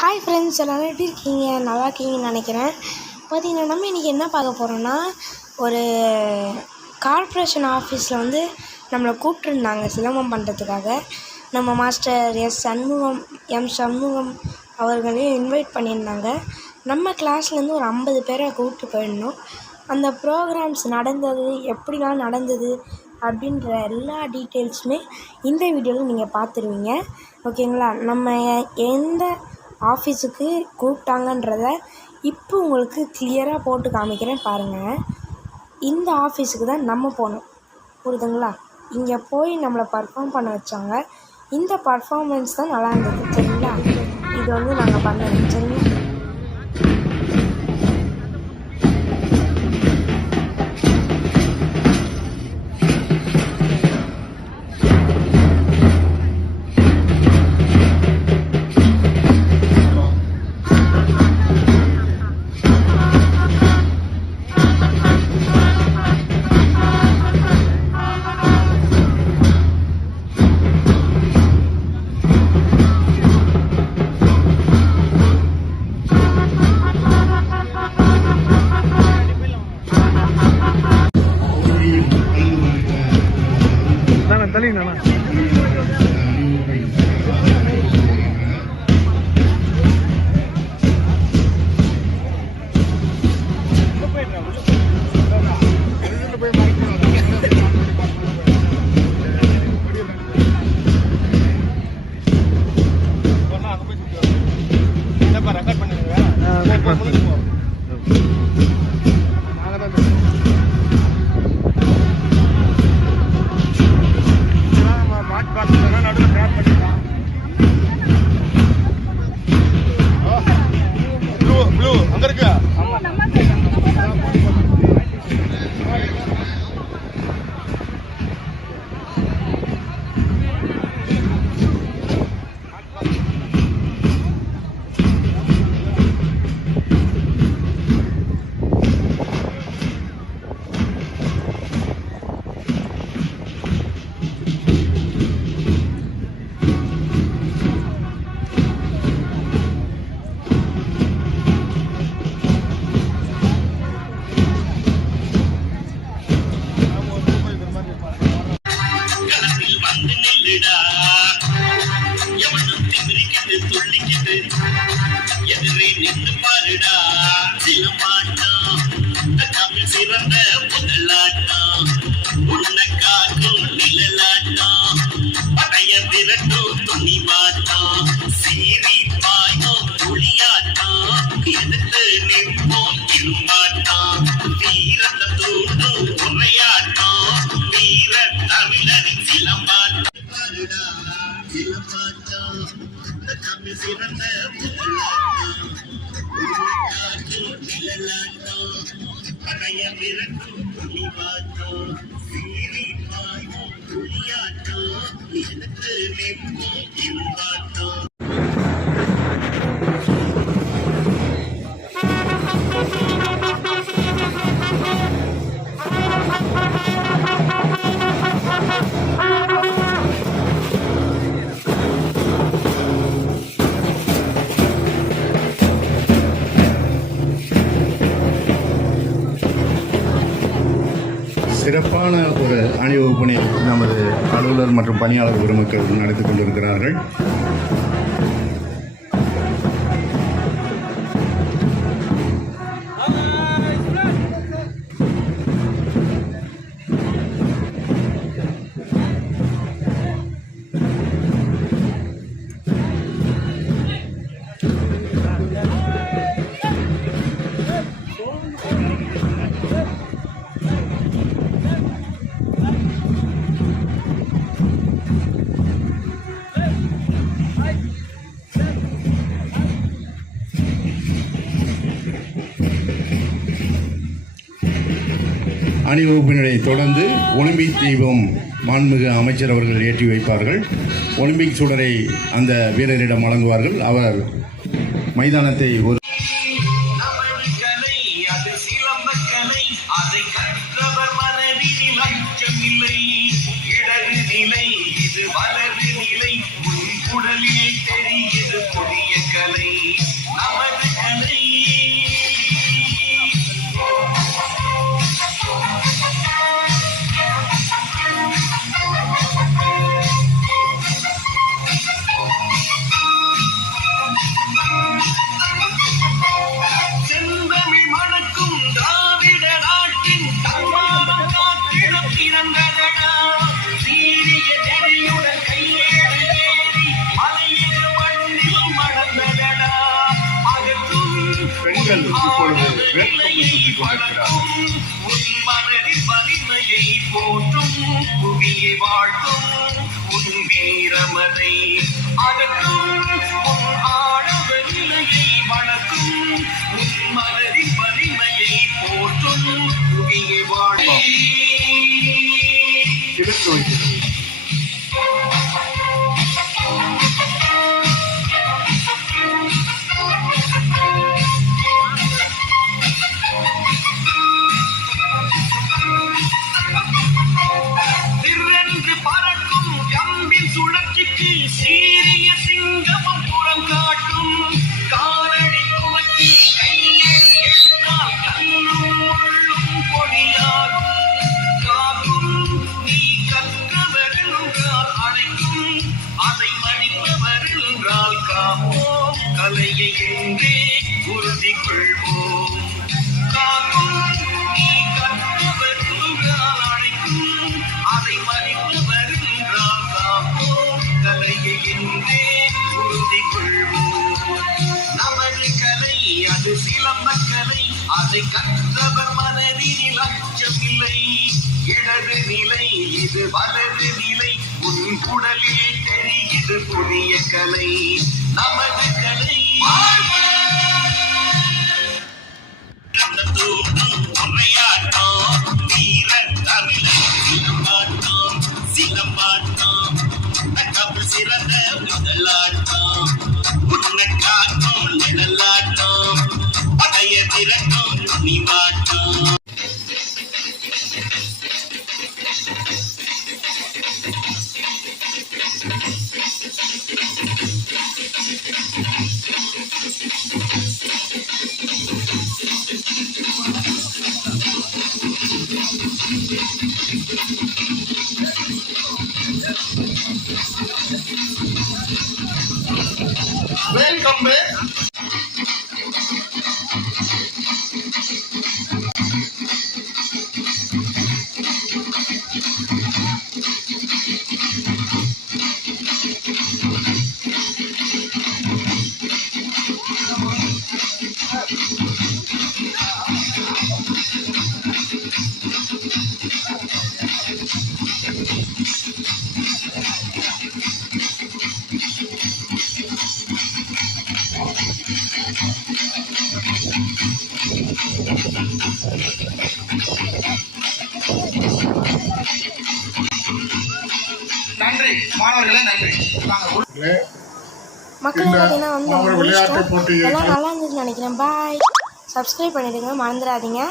Hi friends, எல்லோரும் எப்படி இருக்கீங்க? நல்லா இருக்கீங்கன்னு நினைக்கிறேன். பார்த்திங்கன்னா நம்ம இன்றைக்கி என்ன பார்க்க போகிறோன்னா, ஒரு கார்ப்பரேஷன் ஆஃபீஸில் நம்மளை கூப்பிட்ருந்தாங்க சிலம்பம் பண்ணுறதுக்காக. நம்ம மாஸ்டர் சண்முகம் அவர்களையும் இன்வைட் பண்ணியிருந்தாங்க. நம்ம கிளாஸ்லேருந்து ஒரு 50 பேரை கூப்பிட்டு போயிருந்தோம். அந்த ப்ரோக்ராம்ஸ் நடந்தது, எப்படிலாம் நடந்தது அப்படின்ற எல்லா டீட்டெயில்ஸுமே இந்த வீடியோவில் நீங்கள் பார்த்துருவீங்க. ஓகேங்களா? நம்ம எந்த ஆஃபீஸுக்கு கூப்பிட்டாங்கன்றத இப்போ உங்களுக்கு கிளியராக போட்டு காமிக்கிறேன் பாருங்கள். இந்த ஆஃபீஸுக்கு தான் நம்ம போனோம், புரியுதுங்களா? இங்கே போய் நம்மளை பர்ஃபார்ம் பண்ண வச்சாங்க. இந்த பர்ஃபார்மன்ஸ் தான் நல்லா இருந்தது, சரிங்களா? இது நாங்கள் பண்ணது, சரிங்களா? சிறப்பான ஒரு அணிவகுப்பினை நமது அலுவலர் மற்றும் பணியாளர் பெருமக்கள் நடத்தி கொண்டிருக்கிறார்கள். அணிவகுப்பினை தொடர்ந்து ஒலிம்பிக் தீபம் மாண்புமிகு அமைச்சர் அவர்கள் ஏற்றி வைப்பார்கள். ஒலிம்பிக் சுடரை அந்த வீரரிடம் வழங்குவார்கள். அவர் மைதானத்தை ஒரு நிலை பெண்கள் இப்பொழுது வேட்கை சுற்றிக் கொண்டிருக்கிறார்கள். வலிமையை போற்றும் புவியை வாழ்த்தும் உன் வீரமதை அகற்றும் உன் ஆடவ நிலையை வளர்க்கும் உன் மனதின் வலிமையை போற்றும் புவியை வாழ்த்தும் இழுத்து வைக்கிறது. திரென்று பறக்கும் கம்பின் சுழற்சிக்கு சீரிய சிங்கமும் புறம் காட்டும் காலடி துவக்கி கையை எடுத்தால் கண்ணும் உள்ளும் பொடியாகும் காக்கும் நீ கற்றவர் என்றால் அழைக்கும் அதை மதிப்பவர் என்றால் காப்போம் கலையை என்றே உறுதி கொள்வோம் காக்கும் நீ கற்றவர் என்றால் அழைக்கும் அதை மதிப்பவர் என்றால் காப்போம் கலையை என்றே உறுதி கொள்வோம் நமது கலை அது சிலம்பக்கலை அதை கற்றவர் மனதில் அச்சமில்லை இடது நிலை இது வலது நிலை உன் உடலில் தெரியுது புதிய கலை நமது கலை உரையாட்டம் வீரர் தமிழர் சிலம்பாட்டம் தமிழ் சிறந்த முதலாட்டம் உன்னை காக்கும் நிழலாட்டம் படைய திறக்கும் துணிவாட்டம் வெல்கம் பேக். நன்றி மாணவர்களே, நன்றி. மக்கள் பார்த்தீங்கன்னா வந்து விளையாட்டு போட்டியில் எல்லாம் நல்லா இருந்ததுன்னு நினைக்கிறேன். பாய். சப்ஸ்கிரைப் பண்ணிடுங்க, மறந்துடாதீங்க.